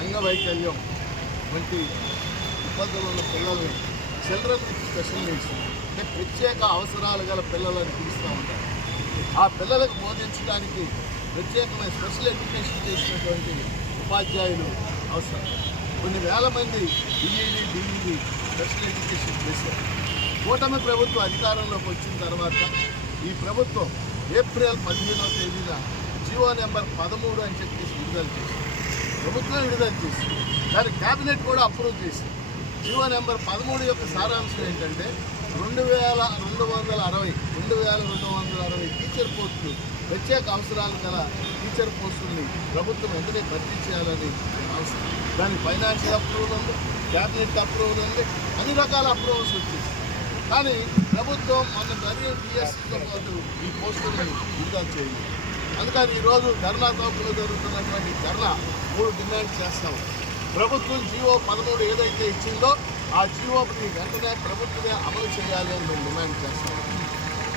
అంగవైకల్యం వంటి ఇబ్బందులు ఉన్న పిల్లల్ని చిల్డ్రన్ విత్ స్పెషల్ నీడ్స్ అంటే ప్రత్యేక అవసరాలు గల పిల్లలని పిలుస్తూ ఉంటారు. ఆ పిల్లలకు బోధించడానికి ప్రత్యేకమైన స్పెషల్ ఎడ్యుకేషన్ చేసినటువంటి ఉపాధ్యాయులు అవసరం. కొన్ని వేల మంది డిఈడి డిఈడి స్పెషల్ ఎడ్యుకేషన్ చేశారు. కూటమి ప్రభుత్వం అధికారంలోకి వచ్చిన తర్వాత ఈ ప్రభుత్వం ఏప్రిల్ పదిహేనవ తేదీన జియో నెంబర్ పదమూడు అని చెప్పేసి విడుదల చేసింది. ప్రభుత్వం విడుదల చేసింది. దాని కేబినెట్ కూడా అప్రూవ్ చేసింది. జీవో నెంబర్ పదమూడు యొక్క సారాంశం ఏంటంటే రెండు వేల రెండు వందల అరవై రెండు వేల రెండు వందల అరవై టీచర్ పోస్టులు ప్రత్యేక అవసరాలు గల టీచర్ పోస్టుల్ని ప్రభుత్వం వెంటనే భర్తీ చేయాలని అవసరం. దానికి ఫైనాన్షియల్ అప్రూవల్ ఉంది క్యాబినెట్ అప్రూవల్ ఉంది అన్ని రకాల అప్రూవల్స్ వచ్చేసి కానీ ప్రభుత్వం మన మరియు డిఎస్సీతో పాటు ఈ పోస్టులను విడుదల చేయాలి అందుకని ఈరోజు ధర్నా తోపులో జరుగుతున్నటువంటి ధర్నా మూడు డిమాండ్ చేస్తాం. ప్రభుత్వం జీవో పదమూడు ఏదైతే ఇచ్చిందో ఆ జీవోని వెంటనే ప్రభుత్వమే అమలు చేయాలి అని మేము డిమాండ్ చేస్తాం.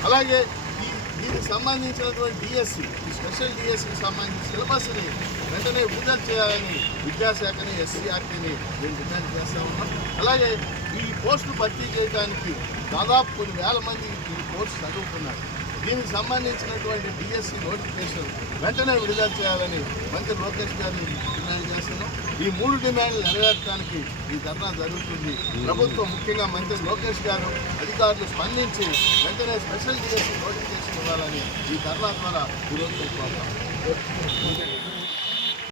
అలాగే ఈ దీనికి సంబంధించినటువంటి డిఎస్సి ఈ స్పెషల్ డిఎస్సికి సంబంధించిన సిలబస్ని వెంటనే విడుదల చేయాలని విద్యాశాఖని ఎస్సీఆర్టీని మేము డిమాండ్ చేస్తా ఉన్నాం. అలాగే ఈ పోస్టులు భర్తీ చేయడానికి దాదాపు కొన్ని వేల మంది ఈ కోర్సు చదువుకున్నారు. దీనికి సంబంధించినటువంటి డిఎస్సి నోటిఫికేషన్ వెంటనే విడుదల చేయాలని మంత్రి లోకేష్ గారిని డిమాండ్ చేస్తున్నాం. ఈ మూడు డిమాండ్లు నెరవేర్చడానికి ఈ ధర్నా జరుగుతుంది. ప్రభుత్వం ముఖ్యంగా మంత్రి లోకేష్ గారు అధికారులు స్పందించి వెంటనే స్పెషల్ డిఎస్సి నోటిఫికేషన్ ఇవ్వాలని ఈ ధర్నా ద్వారా ఈరోజు కోరుతాం